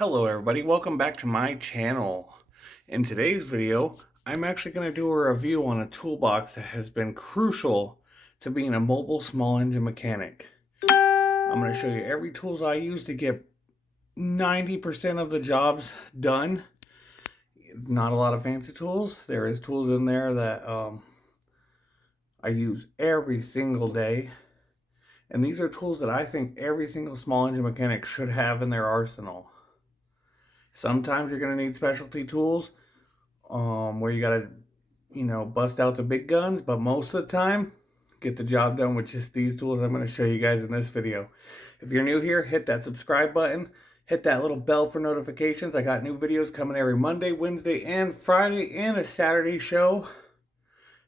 Hello everybody, welcome back to my channel. In today's video, I'm actually going to do a review on a toolbox that has been crucial to being a mobile small engine mechanic. I'm going to show you every tools I use to get 90% of the jobs done. Not a lot of fancy tools. There is tools in there that I use every single day. And these are tools that I think every single small engine mechanic should have in their arsenal. Sometimes you're going to need specialty tools where you got to, bust out the big guns. But most of the time, get the job done with just these tools I'm going to show you guys in this video. If you're new here, hit that subscribe button. Hit that little bell for notifications. I got new videos coming every Monday, Wednesday, and Friday, and a Saturday show.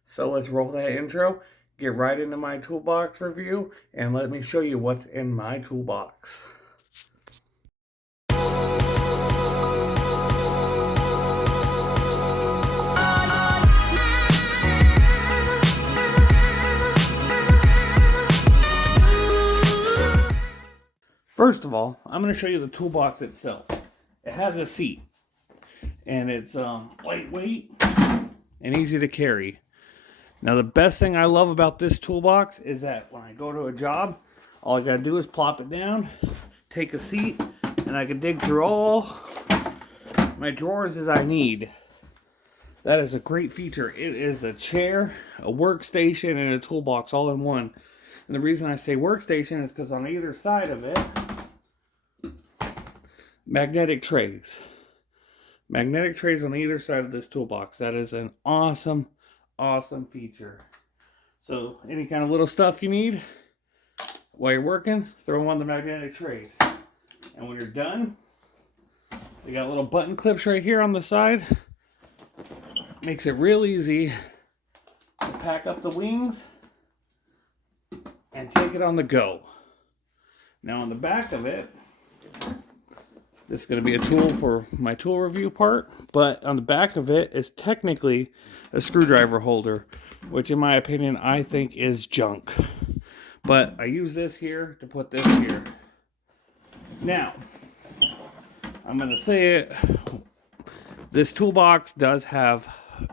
So let's roll that intro. Get right into my toolbox review, and let me show you what's in my toolbox. First of all, I'm going to show you the toolbox itself. It has a seat, and it's lightweight and easy to carry. Now, the best thing I love about this toolbox is that when I go to a job, all I got to do is plop it down, take a seat, and I can dig through all my drawers as I need. That is a great feature. It is a chair, a workstation, and a toolbox all in one. And the reason I say workstation is because on either side of it, magnetic trays. Magnetic trays on either side of this toolbox. That is an awesome feature. So any kind of little stuff you need while you're working, throw them on the magnetic trays. And when you're done, they got little button clips right here on the side. Makes it real easy to pack up the wings and take it on the go. Now on the back of it, this is going to be a tool for my tool review part, but on the back of it is technically a screwdriver holder, which in my opinion I think is junk. But I use this here to put this here. Now, I'm going to say it, this toolbox does have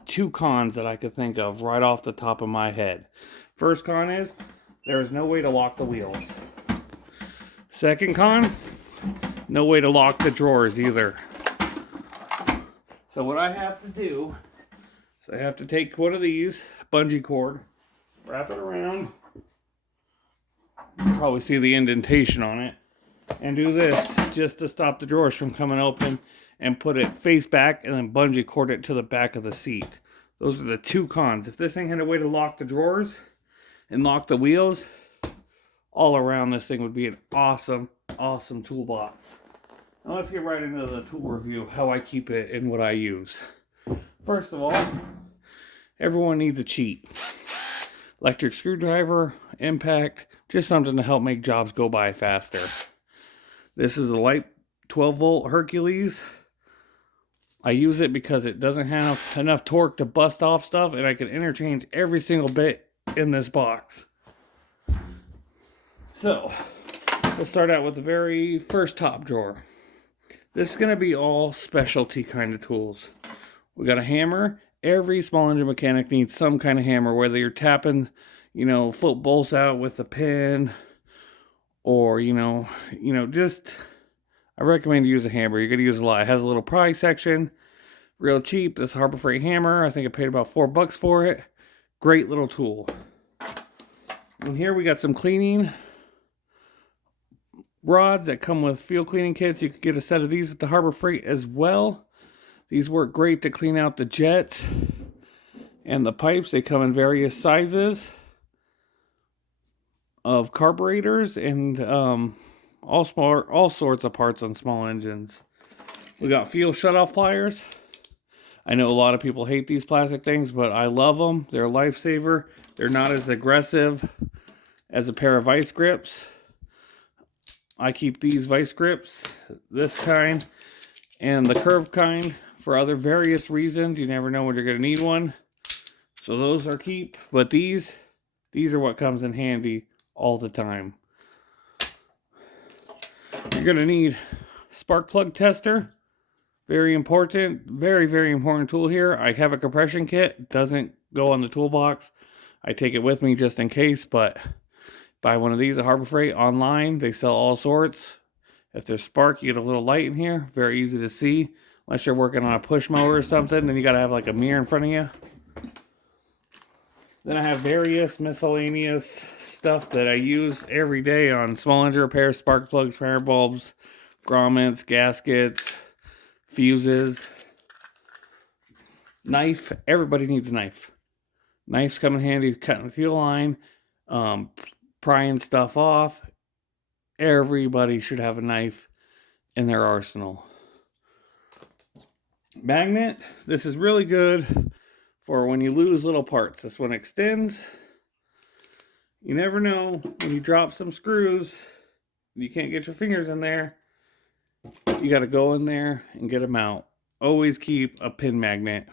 two cons that I could think of right off the top of my head. First con is there is no way to lock the wheels. Second con, no way to lock the drawers either. So what I have to do is I have to take one of these, bungee cord, wrap it around, you can probably see the indentation on it, and do this just to stop the drawers from coming open, and put it face back and then bungee cord it to the back of the seat. Those are the two cons. If this thing had a way to lock the drawers and lock the wheels, all around this thing would be an awesome toolbox. Now let's get right into the tool review, how I keep it and what I use. First of all, everyone needs a cheat. Electric screwdriver, impact, just something to help make jobs go by faster. This is a light 12 volt Hercules. I use it because it doesn't have enough torque to bust off stuff, and I can interchange every single bit in this box. So, let's start out with the very first top drawer. This is going to be all specialty kind of tools. We got a hammer. Every small engine mechanic needs some kind of hammer, whether you're tapping, float bolts out with a pin, or, just, I recommend you use a hammer. You're going to use a lot. It has a little pry section, real cheap. This Harbor Freight hammer, I think I paid about $4 for it. Great little tool. And here we got some cleaning rods that come with field cleaning kits. You could get a set of these at the Harbor Freight as well. These work great to clean out the jets and the pipes. They come in various sizes of carburetors and all sorts of parts on small engines. We got fuel shutoff pliers. I know a lot of people hate these plastic things, but I love them. They're a lifesaver. They're not as aggressive as a pair of vice grips. I keep these vice grips, this kind and the curved kind, for other various reasons. You never know when you're going to need one. So those are keep, but these are what comes in handy all the time. You're going to need spark plug tester. Very important, very, very important tool here. I have a compression kit, doesn't go on the toolbox. I take it with me just in case, but buy one of these at Harbor Freight online. They sell all sorts. If there's spark, you get a little light in here. Very easy to see. Unless you're working on a push mower or something, then you gotta have like a mirror in front of you. Then I have various miscellaneous stuff that I use every day on small engine repairs, spark plugs, power bulbs, grommets, gaskets, fuses, knife. Everybody needs a knife. Knives come in handy cutting the fuel line, prying stuff off. Everybody should have a knife in their arsenal. Magnet. This is really good for when you lose little parts. This one extends. You never know when you drop some screws, you can't get your fingers in there. You got to go in there and get them out. Always keep a pin magnet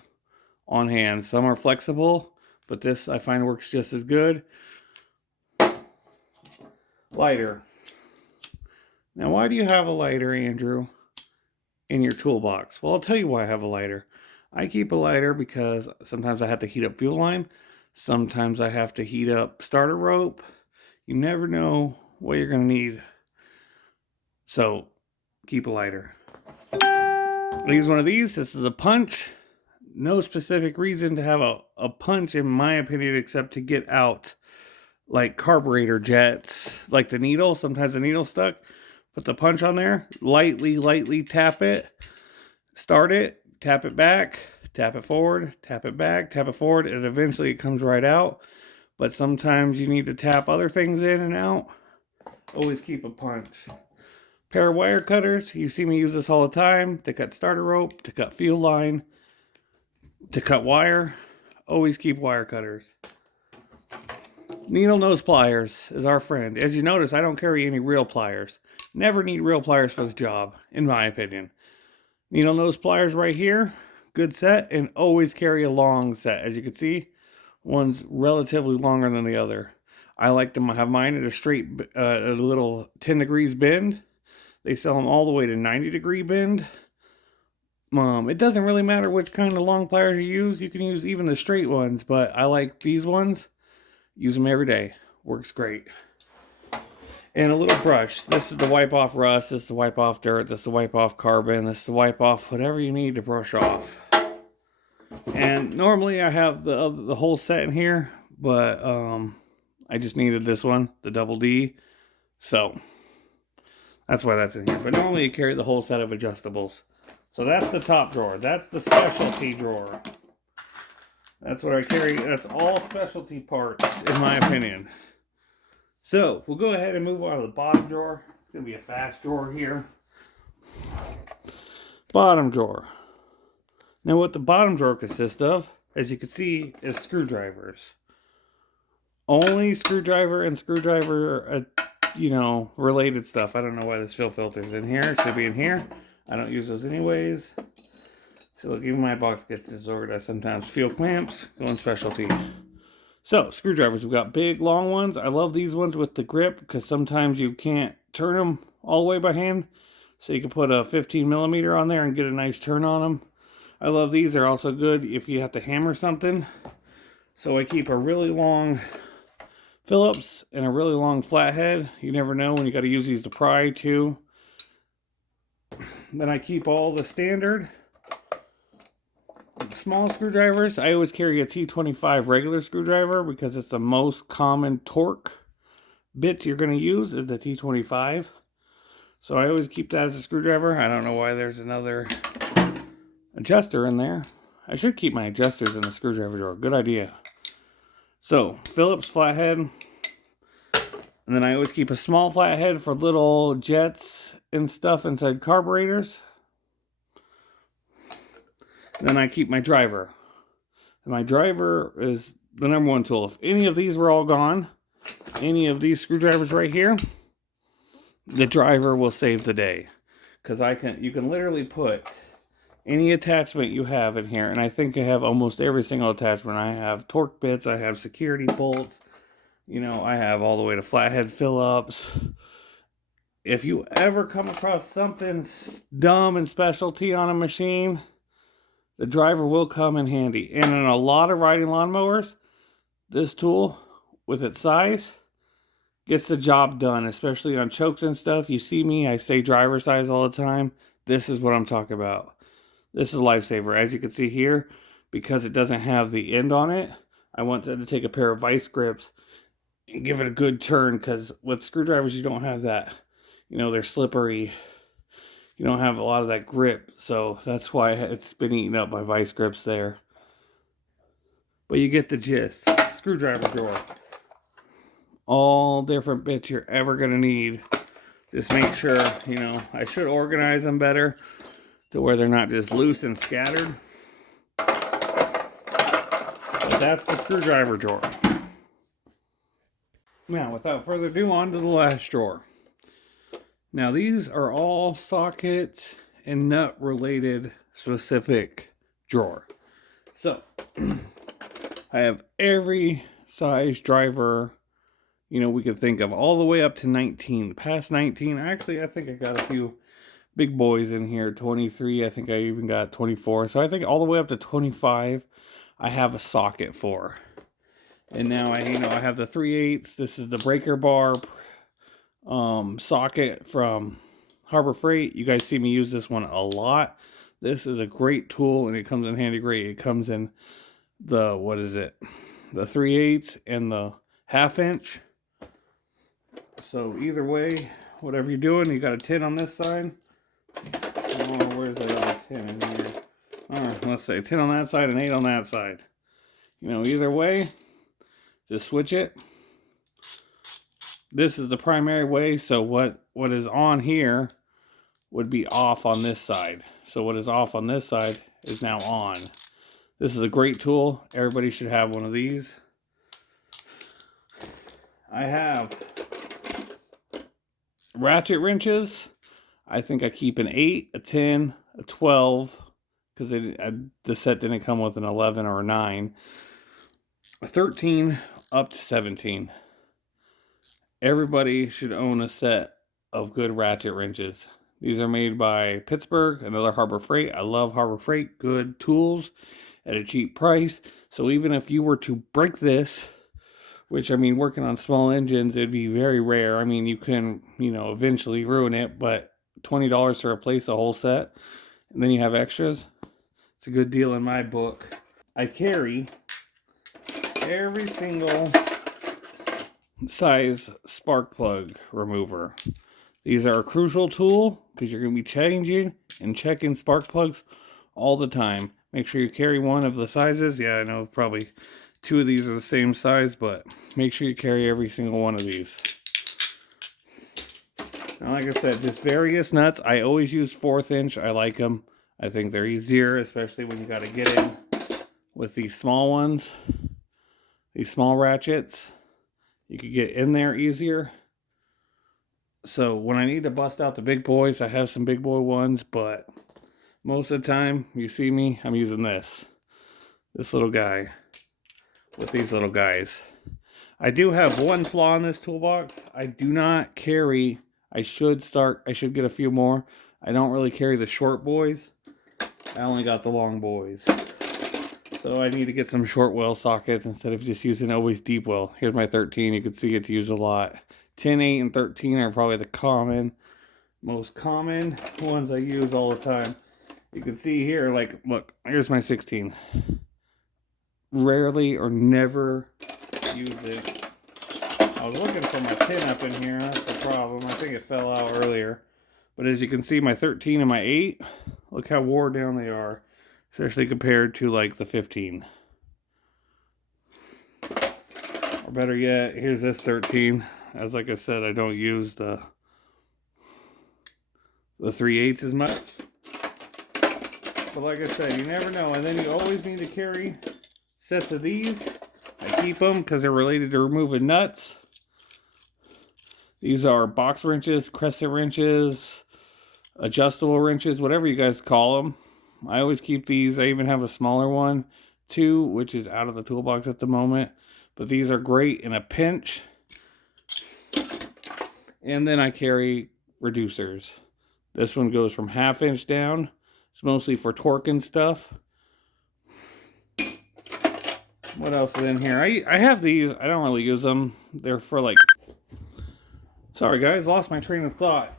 on hand. Some are flexible, but this I find works just as good. Lighter. Now, why do you have a lighter, Andrew, in your toolbox? Well, I'll tell you why I have a lighter. I keep a lighter because sometimes I have to heat up fuel line. Sometimes I have to heat up starter rope. You never know what you're going to need. So, keep a lighter. I use one of these. This is a punch. No specific reason to have a punch, in my opinion, except to get out like carburetor jets, like the needle. Sometimes the needle's stuck. Put the punch on there. Lightly tap it. Start it. Tap it back. Tap it forward. Tap it back. Tap it forward. And eventually it comes right out. But sometimes you need to tap other things in and out. Always keep a punch. Pair of wire cutters. You see me use this all the time. To cut starter rope. To cut fuel line. To cut wire. Always keep wire cutters. Needle nose pliers is our friend. As you notice, I don't carry any real pliers. Never need real pliers for this job, in my opinion. Needle nose pliers right here. Good set. And always carry a long set. As you can see, one's relatively longer than the other. I like to have mine at a straight, a little 10 degrees bend. They sell them all the way to 90-degree bend. It doesn't really matter which kind of long pliers you use. You can use even the straight ones, but I like these ones. Use them every day. Works great. And a little brush. This is to wipe off rust. This is to wipe off dirt. This is to wipe off carbon. This is to wipe off whatever you need to brush off. And normally I have the whole set in here, but I just needed this one, the double D. So that's why that's in here. But normally you carry the whole set of adjustables. So that's the top drawer. That's the specialty drawer. That's what I carry. That's all specialty parts, in my opinion. So, we'll go ahead and move on to the bottom drawer. It's going to be a fast drawer here. Bottom drawer. Now, what the bottom drawer consists of, as you can see, is screwdrivers. Only screwdriver and screwdriver, related stuff. I don't know why this fill filter's in here. It should be in here. I don't use those anyways. So look, even my box gets disordered. Sometimes fuel clamps, going specialty. So, screwdrivers. We've got big, long ones. I love these ones with the grip because sometimes you can't turn them all the way by hand. So you can put a 15 millimeter on there and get a nice turn on them. I love these. They're also good if you have to hammer something. So I keep a really long Phillips and a really long flathead. You never know when you got to use these to pry too. Then I keep all the standard small screwdrivers. I always carry a T25 regular screwdriver because it's the most common torque bits you're going to use is the T25. So I always keep that as a screwdriver. I don't know why there's another adjuster in there. I should keep my adjusters in the screwdriver drawer. Good idea. So, Phillips flathead. And then I always keep a small flathead for little jets and stuff inside carburetors. Then I keep my driver. And my driver is the number one tool. If any of these were all gone, any of these screwdrivers right here, the driver will save the day. Because you can literally put any attachment you have in here. And I think I have almost every single attachment. I have torque bits, I have security bolts, I have all the way to flathead Phillips. if you ever come across something dumb and specialty on a machine, the driver will come in handy. And in a lot of riding lawnmowers, this tool, with its size, gets the job done, especially on chokes and stuff. You see me, I say driver size all the time. This is what I'm talking about. This is a lifesaver. As you can see here, because it doesn't have the end on it, I wanted to take a pair of vice grips and give it a good turn, because with screwdrivers, you don't have that. You know, they're slippery. You don't have a lot of that grip, so that's why it's been eaten up by vice grips there. But you get the gist. Screwdriver drawer. All different bits you're ever going to need. Just make sure, you know, I should organize them better to where they're not just loose and scattered. But that's the screwdriver drawer. Now, without further ado, on to the last drawer. Now, these are all socket and nut related specific drawer. So, I have every size driver, you know, we could think of, all the way up to 19. Past 19, actually, I think I got a few big boys in here. 23, I think I even got 24. So I think all the way up to 25, I have a socket for. And now I have the 3/8. This is the breaker bar socket from Harbor Freight. You guys see me use this one a lot. This is a great tool, and it comes in handy great. It comes in the, what is it? The 3/8 and the 1/2 inch. So either way, whatever you're doing, you got a 10 on this side. Oh, where's that other 10 in here? Alright, let's say 10 on that side and 8 on that side. You know, either way, just switch it. This is the primary way, so what is on here would be off on this side. So what is off on this side is now on. This is a great tool. Everybody should have one of these. I have ratchet wrenches. I think I keep an 8, a 10, a 12, because the set didn't come with an 11 or a 9. A 13 up to 17. Everybody should own a set of good ratchet wrenches. These are made by Pittsburgh, another Harbor Freight. I love Harbor Freight. Good tools at a cheap price. So even if you were to break this, which, I mean, working on small engines, it'd be very rare. I mean, you can, you know, eventually ruin it, but $20 to replace a whole set, and then you have extras. It's a good deal in my book. I carry every single size spark plug remover. These are a crucial tool because you're going to be changing and checking spark plugs all the time. Make sure you carry one of the sizes. Yeah, I know probably 2 of these are the same size, but make sure you carry every single one of these. Now, like I said, just various nuts. I always use 1/4 inch. I like them. I think they're easier, especially when you got to get in with these small ones. These small ratchets. You could get in there easier. So when I need to bust out the big boys, I have some big boy ones, but most of the time, you see me, I'm using this little guy with these little guys. I do have one flaw in this toolbox. I do not carry, I should get a few more. I don't really carry the short boys. I only got the long boys. So I need to get some short well sockets instead of just using always deep well. Here's my 13. You can see it's used a lot. 10, 8, and 13 are probably the most common ones I use all the time. You can see here, like, look, here's my 16. Rarely or never use it. I was looking for my 10 up in here. That's the problem. I think it fell out earlier. But as you can see, my 13 and my 8, look how wore down they are. Especially compared to like the 15. Or better yet, here's this 13. As like I said, I don't use the 3/8 as much. But like I said, you never know. And then you always need to carry sets of these. I keep them because they're related to removing nuts. These are box wrenches, crescent wrenches, adjustable wrenches, whatever you guys call them. I always keep these. I even have a smaller one too, which is out of the toolbox at the moment. But these are great in a pinch. And then I carry reducers. This one goes from 1/2 inch down. It's mostly for torque and stuff. What else is in here? I have these. I don't really use them. They're for like... Sorry guys, lost my train of thought.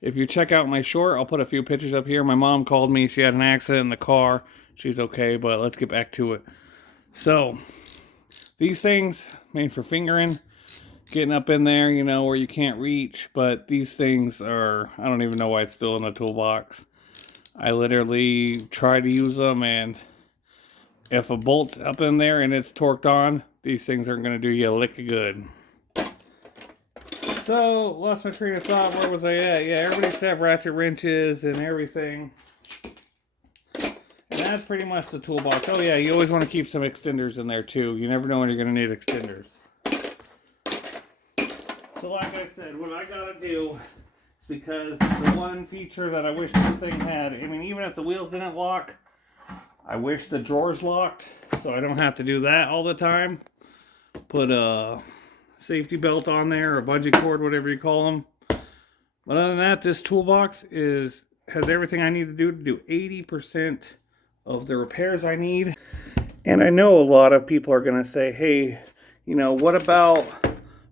If you check out my short, I'll put a few pictures up here. My mom called me. She had an accident in the car. She's okay, but let's get back to it. So, these things, made for fingering, getting up in there, you know, where you can't reach. But these things are, I don't even know why it's still in the toolbox. I literally try to use them, and if a bolt's up in there and it's torqued on, these things aren't going to do you a lick of good. So, lost my train of thought. Where was I at? Yeah, everybody should have ratchet wrenches and everything. And that's pretty much the toolbox. Oh yeah, you always want to keep some extenders in there too. You never know when you're going to need extenders. So like I said, what I got to do is, because the one feature that I wish this thing had, I mean, even if the wheels didn't lock, I wish the drawers locked, so I don't have to do that all the time. Put a safety belt on there, a bungee cord, whatever you call them. But other than that, this toolbox has everything I need to do 80% of the repairs I need. And I know a lot of people are going to say, hey, you know, what about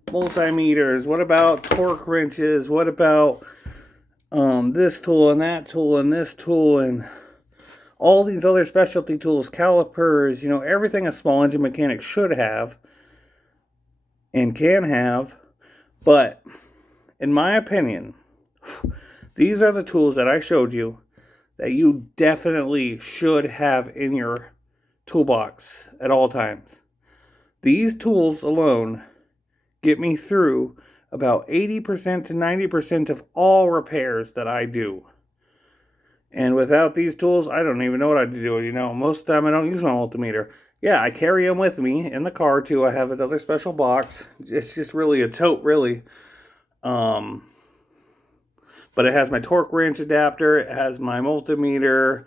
multimeters? What about torque wrenches? What about this tool and that tool and this tool and all these other specialty tools, calipers, you know, everything a small engine mechanic should have and can have. But in my opinion, these are the tools that I showed you that you definitely should have in your toolbox at all times. These tools alone get me through about 80% to 90% of all repairs that I do. And without these tools, I don't even know what I'd do. You know, most of the time I don't use my multimeter. Yeah, I carry them with me in the car too. I have another special box. It's just really a tote, really. But it has my torque wrench adapter, it has my multimeter,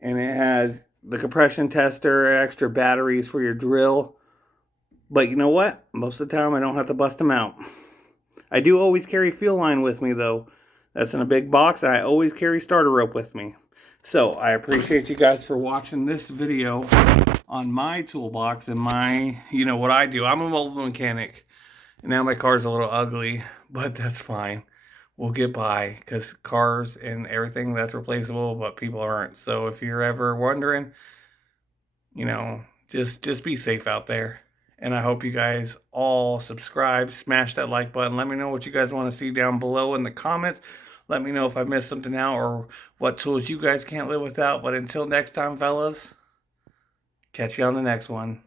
and it has the compression tester, extra batteries for your drill. But you know what? Most of the time I don't have to bust them out. I do always carry fuel line with me though. That's in a big box, and I always carry starter rope with me. So I appreciate you guys for watching this video on my toolbox and my, you know, what I do. I'm a mobile mechanic, and now my car's a little ugly, but that's fine. We'll get by, because cars and everything, that's replaceable, but people aren't. So if you're ever wondering, you know, just be safe out there. And I hope you guys all subscribe, smash that like button. Let me know what you guys want to see down below in the comments. Let me know if I missed something out or what tools you guys can't live without. But until next time, fellas, catch you on the next one.